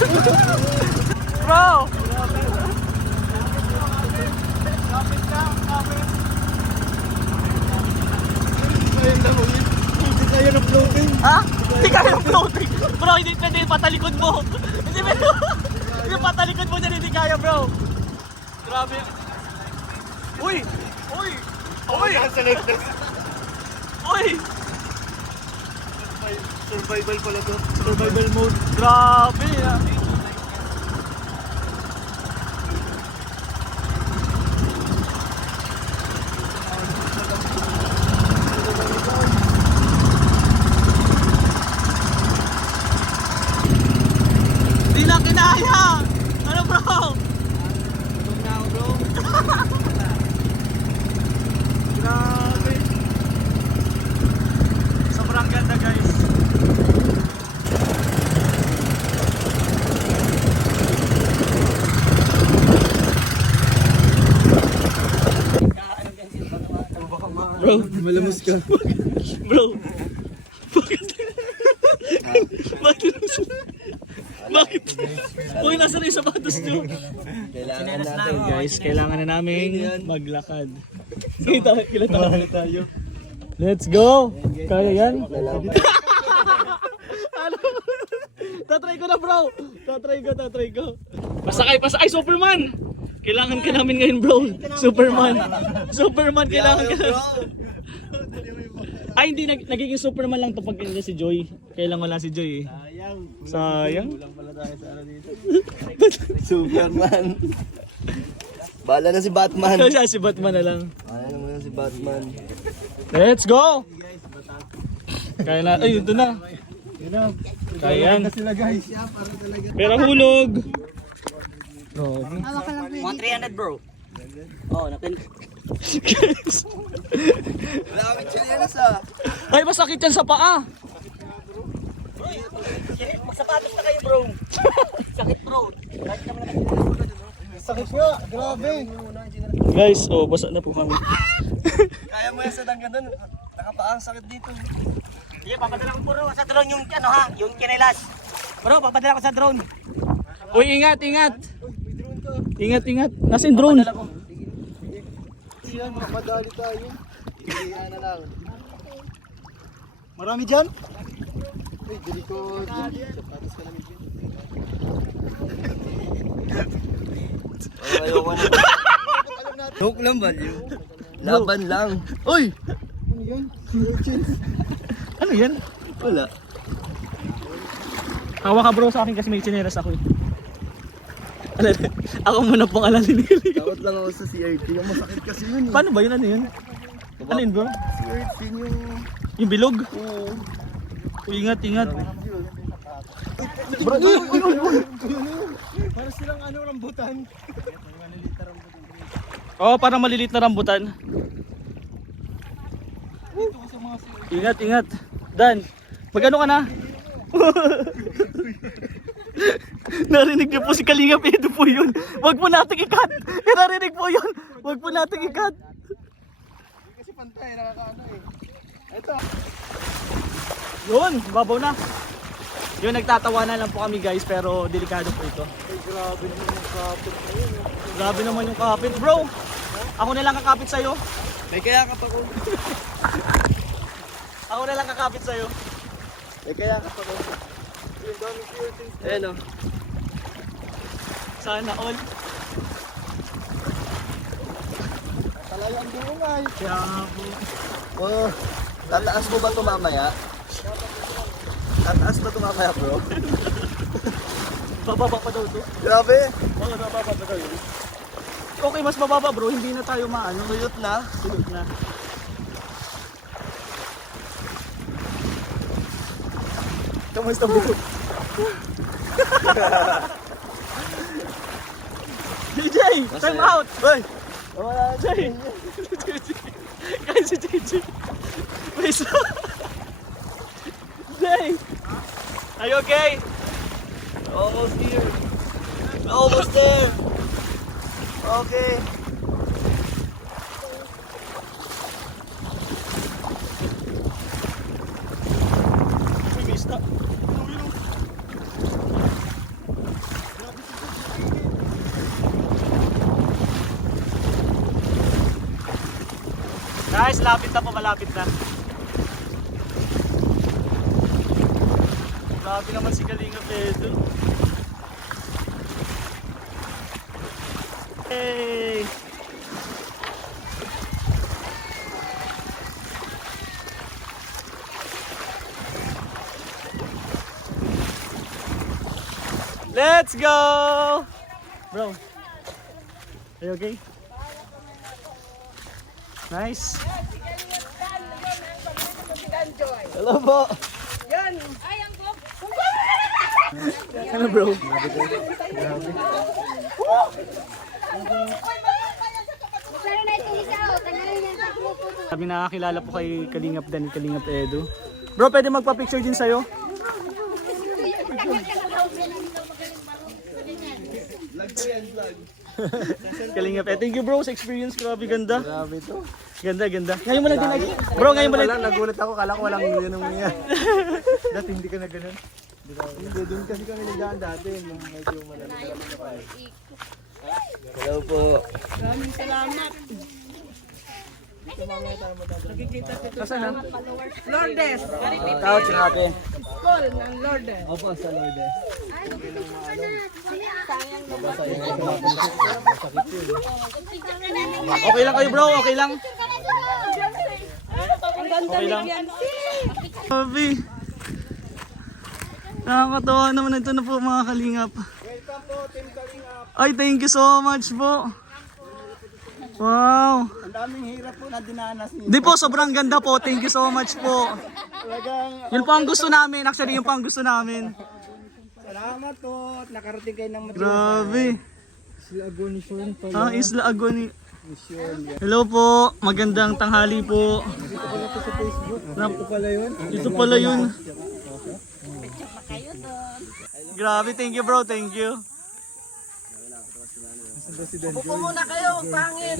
Bro! Hindi kaya ng floating. Ha? Hindi kaya ng floating. Bro, hindi pwede patalikod mo. Hindi pwede. Hindi patalikod mo dyan, hindi kaya bro. Grabe. Uy! Uy! Uy! Uy! Survival pala to. Survival mode. Grabe ah. Di na kinaya! Ano bro? Tulog na ako bro. Grabe. Sobrang ganda guys. Bro, malamus ka. Bro. Bakit? Bakit? Uy, nasa na yung sapatos nyo? Kailangan natin guys, kailangan na namin maglakad. Kita tayo. Let's go! Kaya yan? Ano? Tatry ko na bro! Tatry ko. Pasakay! Superman! Kailangan ka namin ngayon bro. Superman, kailangan ka namin. Ay, hindi. Nagiging Superman lang to pag hindi si Joy. Kailangan wala si Joy eh. Sayang. Kulang pala tayo sa ano dito. Superman. Bala na si Batman. Kaya si Batman na lang. Bala naman na si Batman. Let's go! Kaya na. Ay, ito na. Kaya yan. Sila guys. Pero hulog. Oh, Mga 300 bro. Oh, natin. guys. Maraming chinelas ah. Ay, masakit yan sa paa. Magsapatos na kayo bro. Sakit bro. Kahit naman Sakit nga. Grabe. Guys, oh, basa na po kami. Kaya mo yan sa tangga doon. Nakapaang sakit dito. Sige, papadala ko bro sa drone yung ano ha, yung kinelas. Bro, papadala ko sa drone. Uy, ingat. Ingat. Nasaan drone? Yan, madali tayo. Iyan na lang. Marami dyan? Uy, dili ko. Sapatos ka namin dyan. Ayoko na. Joke lang ba yun? Laban lang. Uy! Ano yan? Zero chance. Ano yan? Wala. Hawa ka bro sa akin kasi may chineras ako eh. Ako muna pong alalin. Takot lang ako sa CRT. Yung masakit kasi yun eh. Paano ba yun? Ano yun? Ano yun bro? CRT yung... Yung bilog? Oo. Uy, ingat. Bro, uy. Para silang ano, rambutan. Oo, parang malilit na rambutan. Ingat. Dan, magano ka na? Narinig niyo po si Kalingap, ito po yun. Huwag po nating i-cut. Narinig po yun. Huwag po nating i-cut. Kasi pantay, nakakaano eh. Ito. Yun, babaw na. Yun, nagtatawanan lang po kami guys, pero delikado po ito. Ay, grabe naman yung kapit na yun. Grabe naman yung kapit. Bro, ako na lang kakapit sa'yo. May kayakap ako. Ako na lang kakapit sa'yo. May kayakap ako. Yung dami curtains. Ayan o. Sana all. Talaga ang bungay. Kaya po. Oh, tataas mo ba ito mamaya? Tataas ba ito mamaya bro? Bababa pa daw to. Grabe. Oo, bababa pa daw yun. Okay, mas mababa bro, hindi na tayo maano. Tuyot na. Tulog na. Kamusta bro? DJ, time out! Hoy! Wala, Jay! Guys, si JJ. Please. Jay! Are you okay? Almost here. Almost there. Okay. May mista. Guys, lapit na po, malapit na. Grabe naman si Kalinga Pedro. Hey! Let's go! Bro, are you okay? Nice. Hello po. Ano bro? Sabi nakakilala po kay Kalingap Dan, Kalingap Edo. Bro, pwede magpa-picture din sa'yo? Kalingap Edo. Thank you bro sa experience. Grabe, ganda. Grabe to. Ganda, ganda. Ngayon mo lang din bro, ngayon mo lang. Nagulat ako, kala ko walang yun ang mga. Dati hindi ka na ganun. Hindi, doon kasi kami nagdaan dati. Nung medyo malalim. Hello po. Maraming salamat. Nasaan na? Lourdes. Tawad si ate. School ng Lourdes. Opo, sa Lourdes. Okay lang kayo bro, okay lang. Ang ganda Okay ni lang. Yancy. Grabe. Nakakatawa naman ito na po mga Kalingap. Ay, thank you so much po. Wow. Ang daming hirap po na dinanas niyo. Di po, sobrang ganda po. Thank you so much po. Talagang Yun po ang gusto namin. Actually, yun po ang gusto namin. salamat po at nakarating kayo ng Grabe. Sila Agonisyon pala. Ah, Isla Agoni. Hello po. Magandang tanghali po. Sa Facebook. Ito pala yun. Ito pala yun. Grabe, thank you bro. Thank you. Upo muna kayo, pangin.